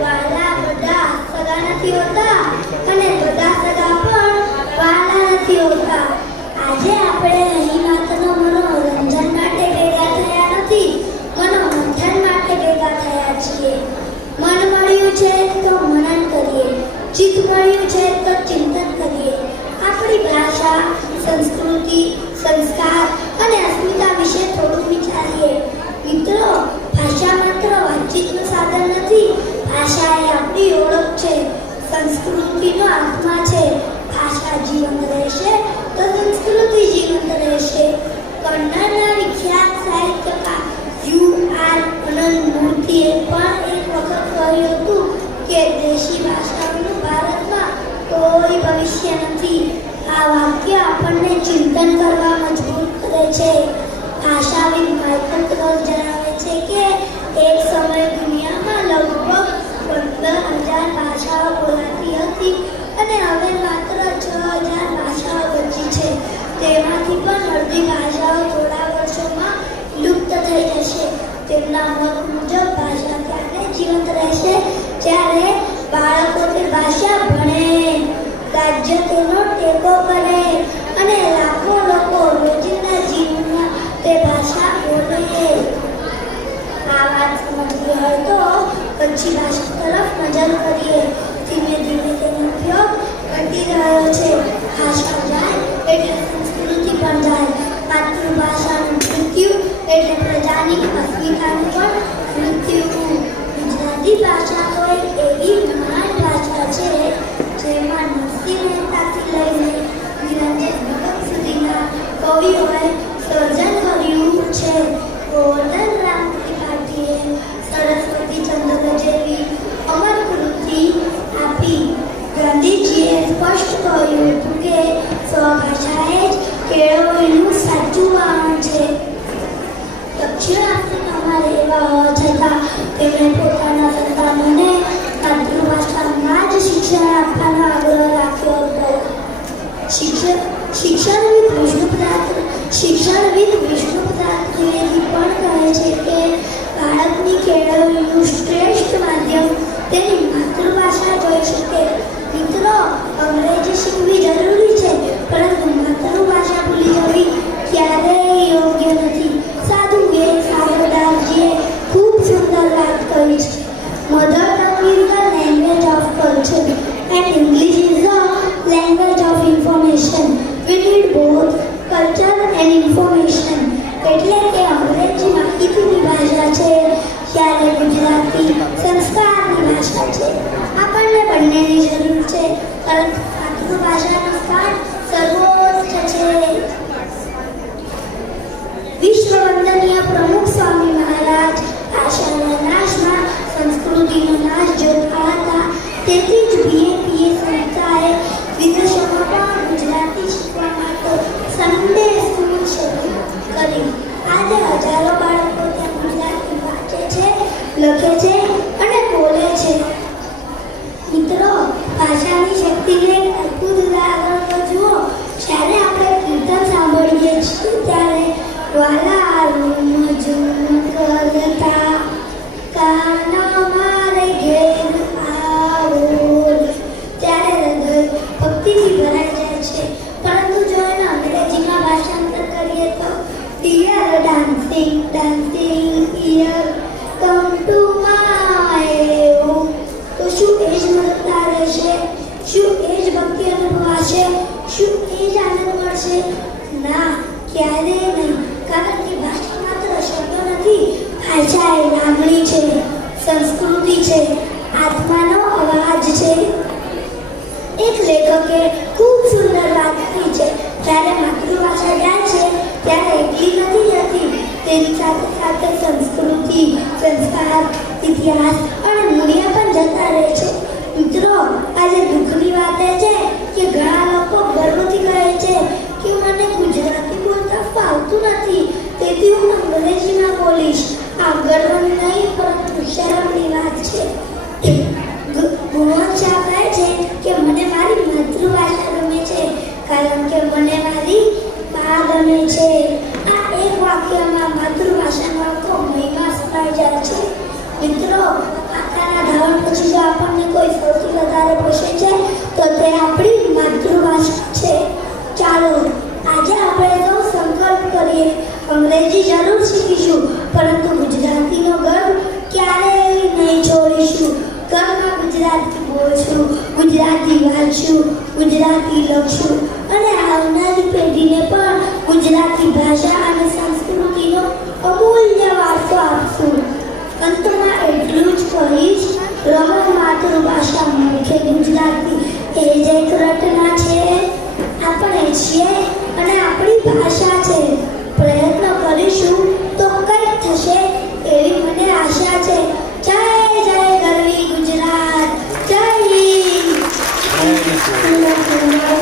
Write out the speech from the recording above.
વાલા બધા સગા નથી હોતા અને બધા સગા પણ વાલા નથી હોતા. આજે આપણે અહીં માત્ર મનોરંજન માટે ભેગા થયા નથી, મનોમંથન માટે ભેગા થયા છીએ. મન મળ્યું છે તો મનન કરીએ, ચિત્ત મળ્યું છે તો ચિંતન કરીએ. આપણી ભાષા, સંસ્કૃતિ, સંસ્કાર અને અસ્મિતા વિશે થોડું વિચારીએ. મિત્રો, ભાષા માત્ર વાતચીતનું સાધન નથી. ભાષા એ આપણી ઓળખ છે, સંસ્કૃતિનો આત્મા છે. ભાષા જીવંત રહેશે તો સંસ્કૃતિ જીવંત રહેશે. કન્નડના વિખ્યાત સાહિત્યકાર યુ.આર. અનંતમૂર્તિએ પણ એક વખત કહ્યું હતું કે દેશી ભાષાઓનું ભારતમાં કોઈ ભવિષ્ય નથી. આ વાક્ય આપણને ચિંતન કરવા મજબૂર કરે છે. ભાષાવિદ માઇકલ ક્રોસ જણાવે છે કે એક સમય દુનિયામાં લગભગ 15,000 ભાષાઓ બોલાતી હતી અને હવે માત્ર 6,000 ભાષાઓ બચી છે. તેમાંથી પણ અડધી ભાષાઓ થોડા વર્ષોમાં લુપ્ત થઈ જશે. તેમના મત મુજબ ભાષા ત્યારે જીવંત રહેશે જ્યારે બાળકો તે ભાષા ભણે, રાજ્ય તેનો ટેકો કરે અને લાખો લોકો રોજિંદા જીવનમાં તે ભાષા બોલે. આ વાત સમજવી હોય તો પછી ભાષા તરફ નજર કરીએ. ધીમે ધીમે તેનો ઉપયોગ ઘટી રહ્યો છે. ભાષા જાય એટલે સંસ્કૃતિ પણ જાય. માતૃભાષાનું મૃત્યુ એટલે પ્રજાની અસ્મિતાનું પણ મૃત્યુ. ગુજરાતી ભાષા તો એક એવી મહાન ભાષા છે જેમાં નરસિંહ મહેતાથી લઈને નિરંજન ભગત સુધીના કવિઓએ સર્જન કર્યું છે. ગોવર્ધન રામ ત્રિપાઠીએ સરસ્વતી ચંદ્ર જેવી અમર કૃતિ આપી. ગાંધીજીએ સ્પષ્ટ કહ્યું હતું કે સ્વભાષાએ જ કેળવણીનું સાચું વાહન છે. દક્ષિણ આફ્રિકામાં રહેવા હોવા છતાં તેમણે પોતાના સંતાનોને માતૃભાષામાં જ શિક્ષણ આપવાનો આગ્રહ રાખ્યો હતો. શિક્ષણવિદ વિષ્ણુપ્રસાદ ત્રિવેદી પણ કહે છે કે બાળકની કેળવણીનું શ્રેષ્ઠ માધ્યમ તેની માતૃભાષા જોઈ શકે. મિત્રો, અંગ્રેજી શીખવી જરૂરી છે, પરંતુ માતૃભાષા ભૂલી જવી ક્યારેય યોગ્ય નથી. સાધુ સાગરદાસજીએ ખૂબ સુંદર વાત કહી છે. Mother tongue is the language of culture and English is the language of information. We need both culture and information. એટલે કે અંગ્રેજી માહિતીની ભાષા છે જ્યારે ગુજરાતી સંસ્કારની ભાષા છે. આપણને બંનેની જરૂર છે, પરંતુ માતૃભાષાનું સ્થાન સર્વોચ્ચ છે. વિશ્વ વંદનીય પ્રમુખ સ્વામી મહારાજ ભાષાના નાશમાં સંસ્કૃતિનો નાશ જોતા હતા. તેથી જ BAPA સંસ્થાએ વિદેશોમાં પણ ગુજરાતી શીખવા માટે સન્ડે સ્કૂલ શરૂ કરી. આજે હજારો બાળકો ત્યાં ગુજરાતી વાંચે છે, લખે છે અને બોલે છે. મિત્રો, ભાષાની શક્તિને એક અદ્ભુત ઉદાહરણ જુઓ. જ્યારે આપણે કીર્તન સાંભળીએ છીએ ત્યારે વાલા મજૂર કરતા કાનો મારે ઘેર આવો, ત્યારે હૃદય ભક્તિથી ભરાઈ જાય છે. પરંતુ જો એને અંગ્રેજીમાં ભાષાંતર કરીએ તો dear dancing dancing here come to my home, તો શું એ જ મદદગાર રહેશે? શું એ જ ભક્તિ અનુભવાશે? શું એ જ આનંદ મળશે? ના, ક્યારેય નહીં. કારણ કે ભાષા માત્ર શબ્દો નથી. ભાષા એ લાગણી છે, સંસ્કૃતિ છે, આત્માનો અવાજ છે. એક લેખકે ખૂબ સુંદર વાત કરી છે. જ્યારે માતૃભાષા જાય છે ત્યારે એકલી નથી જતી, તેની સાથે સાથે સંસ્કૃતિ, સંસ્કાર, ઇતિહાસ અને મૂલ્ય પણ જતા રહે છે. મિત્રો, આજે દુઃખની વાત એ છે કે ઘણા લોકો ગર્વથી કહે છે કે મને ગુજરાતી બોલતા ફાવતું નથી, તેથી હું અંગ્રેજીમાં બોલીશ. આ ગર્વની નહીં પરંતુ શરમની વાત છે. ગુણવંત શાહ કહે છે કે મને મારી માતૃભાષા ગમે છે કારણ કે મને મારી બા ગમે છે. આ એક વાક્યમાં માતૃભાષાનો આખો મહિમા સમાઈ જાય છે. મિત્રો, આપણા સવારના ધાવણ પછી જો આપણને કોઈ સૌથી વધારે પોષે છે તો તે આપણી માતૃભાષા છે. ચાલો આજે આપણે સૌ સંકલ્પ કરીએ, અંગ્રેજી જરૂર શીખીશું પરંતુ ગુજરાતીનો ગર્વ ક્યારેય નહીં છોડીશું. ઘરમાં ગુજરાતી બોલશું, ગુજરાતી વાંચશું, ગુજરાતી લખશું અને આવનારી પેઢીને પણ ગુજરાતી ભાષા અને સંસ્કૃતિનો